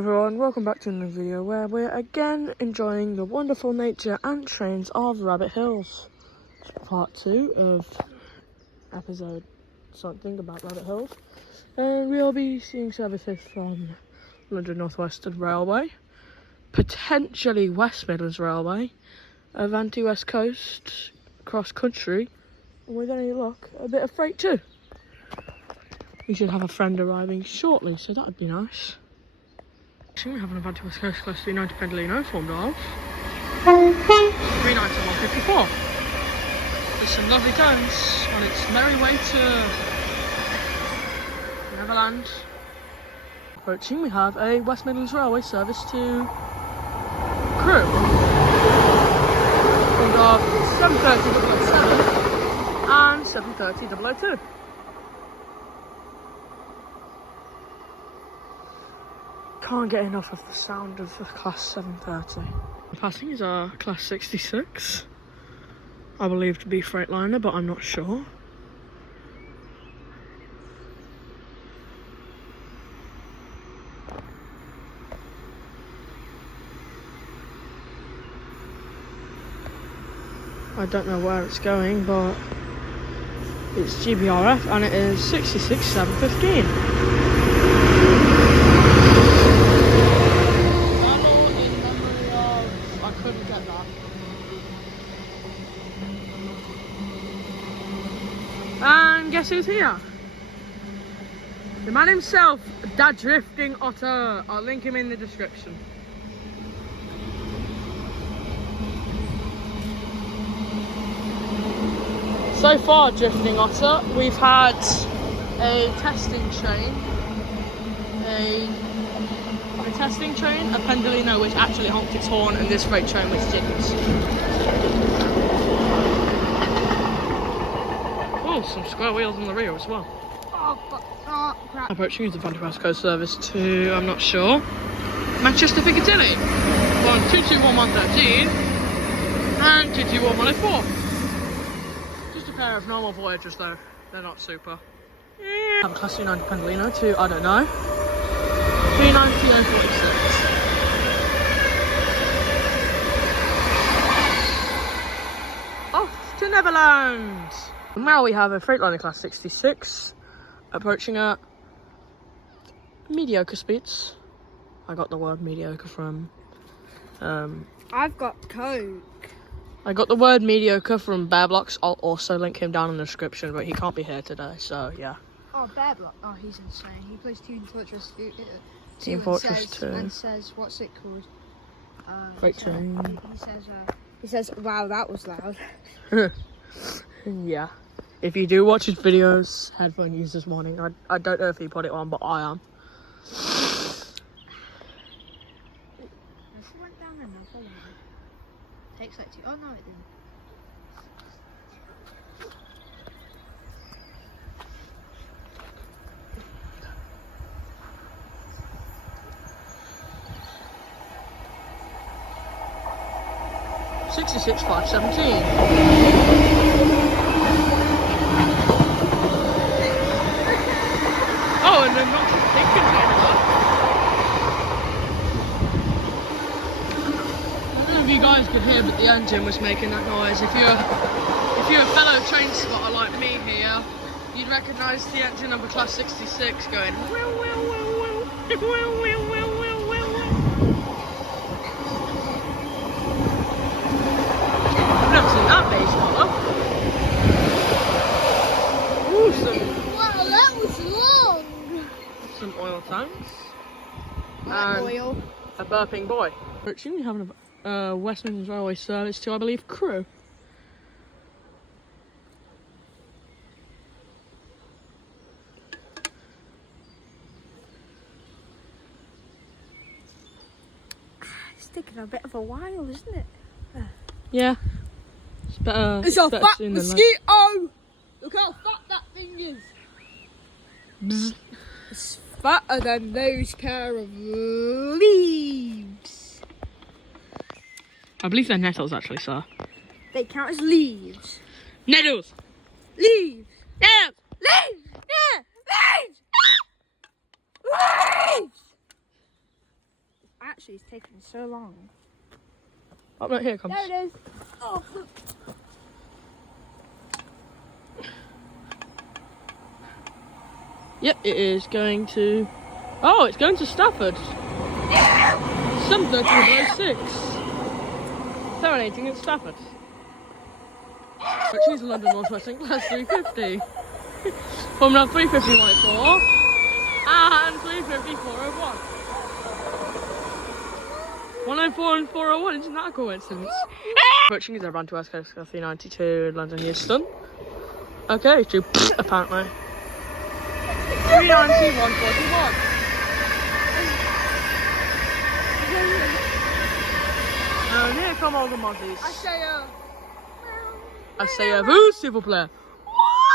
everyone, welcome back to another video where we're again enjoying the wonderful nature and trains of Rabbit Hills. Part 2 of episode something about Rabbit Hills. And we'll be seeing services from London North Western Railway, potentially West Midlands Railway, Avanti West Coast, cross country, and with any luck, a bit of freight too. We should have a friend arriving shortly, so that would be nice. We have an Avanti West Coast Class 390 Pendolino formed of 390 154. With some lovely tones on its merry way to Neverland. Approaching, we have a West Midlands Railway service to Crewe. Formed of 730 007 and 730 002. Can't get enough of the sound of the class 730. Passing is our class 66. I believe to be Freightliner, but I'm not sure. I don't know where it's going, but it's GBRF and it is 66-715. And guess who's here? The man himself, the Drifting Otter. I'll link him in the description. So far, Drifting Otter, we've had a testing train, a Pendolino which actually honked its horn, and this freight train which didn't. Oh, some square wheels in the rear as well. Oh, crap. Approaching is the Avanti West Coast service to, I'm not sure, Manchester Piccadilly. On 221113 and 221104. Just a pair of normal Voyagers though, they're not super. Yeah. Have a class 390 Pendolino to, I don't know, 390 046. Off to Neverland! Now we have a Freightliner class 66 approaching at mediocre speeds. I got the word mediocre from I've got Coke. I got the word mediocre from Bear Blocks. I'll also link him down in the description, but he can't be here today, so yeah. Oh, Bear Block. Oh, he's insane. He plays Team Fortress 2. Team Fortress 2. And says, what's it called? Freight train. He says, wow, that was loud. Yeah. If you do watch his videos, headphone use this morning. I don't know if he put it on, but I am. This went down another one. Takes like 2. Oh no, it didn't. $66,517. Oh, and they're not thinking anymore. I don't know if you guys could hear, but the engine was making that noise. If you're a fellow train spotter like me here, you'd recognise the engine of a class 66 going well, well, well, well, well, well, well, well, well, well. I've never seen that bass model. Ooh, Wow, that was long. some oil tanks. And oil. A burping boy. Approaching, we have a West Midlands Railway service to, I believe, Crewe. It's taking a bit of a while, isn't it? Yeah. It's better. It's a better fat soon than late. mosquito! Look how fat that thing is. Bzz. It's fatter than those pair of leaves. I believe they're nettles, actually, sir. They count as leaves. Nettles! Leaves! Yeah! Leaves! Yeah! Leaves! Leaves! actually is taking so long. Oh no, here it comes. There it is. Oh. Yep, it is going to... Oh, it's going to Stafford. 7:30 terminating at Stafford. But she's London Northwestern Class 350. Formula 350.4 and 350.401. 104 and 401, isn't that a coincidence? Approaching is around to West Coast 392 London Euston. Okay, to apparently. 390, 141. And here come all the mozzies. I say a vous, s'il vous plaît.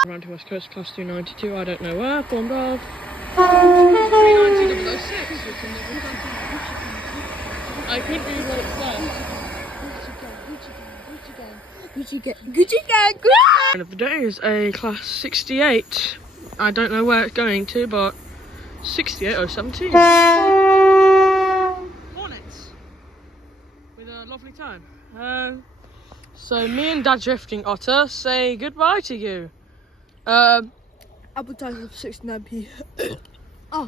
Around to West Coast Class 392, I don't know where, formed of 390.006. I couldn't read what it said. Gucci gang. End of the day is a Class 68. I don't know where it's going to, but 68017. Hornets. With a lovely time. So me and Dad Drifting Otter say goodbye to you. Appetizer of 69p. Oh.